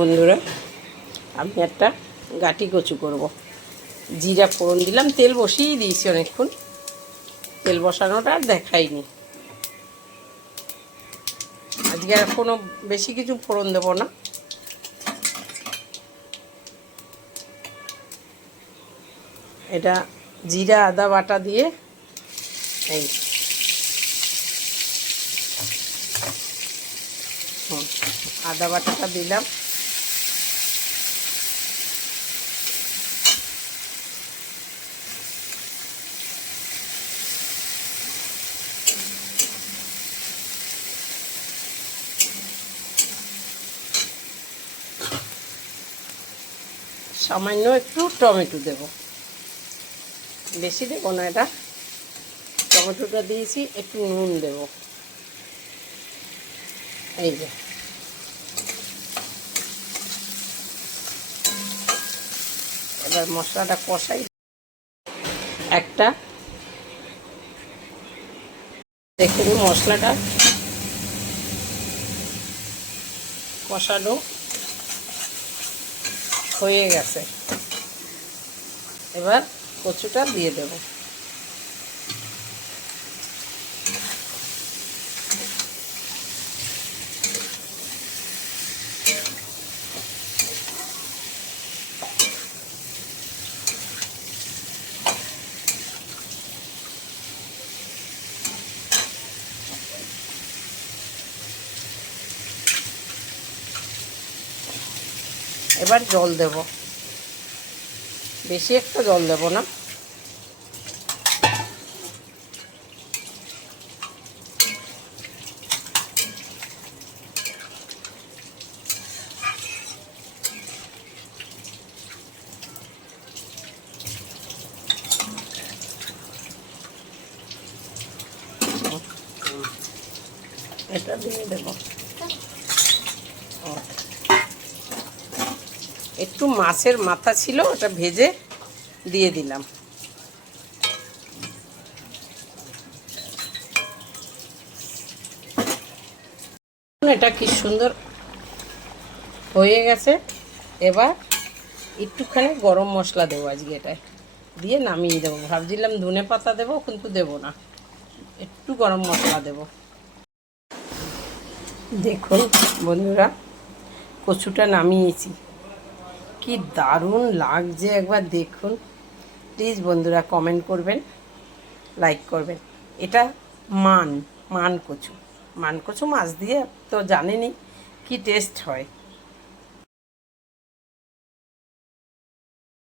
বন্ধুরা, আমি একটা গাটি কচু করব। জিরা ফোড়ন দিলাম, তেল বসিয়েই দিয়েছি অনেকক্ষণ। তেল বসানোটা আর দেখাইনি। আজকে আর কোনো বেশি কিছু ফোড়ন দেব না। এটা জিরা আদা বাটা দিয়ে এই আদা বাটাটা দিলাম। সামান্য একটু টমেটো দেব, বেশি দেব না। এটা টমেটোটা দিয়েছি, একটু নুন দেব। এই যে এবার মশলাটা কষাই। একটা দেখুন মশলাটা কষানো হয়ে গেছে। এবার কচুটা দিয়ে দেব। এবার জল দেব, বেশি একটা জল দেব না। এটা দিয়ে দেব। একটু মাছের মাথা ছিল, ওটা ভেজে দিয়ে দিলাম। এটা কি সুন্দর হয়ে গেছে। এবার একটুখানি গরম মশলা দেবো আজকে, এটায় দিয়ে নামিয়ে দেবো। ভাবছিলাম ধনে পাতা দেবো, কিন্তু দেবো না, একটু গরম মশলা দেব। দেখুন বন্ধুরা, কচুটা নামিয়েছি, কি দারুণ লাগছে একবার দেখুন। প্লিজ বন্ধুরা কমেন্ট করবেন, লাইক করবেন। এটা মান কচু মাছ দিয়ে তো জানেনই কি টেস্ট হয়।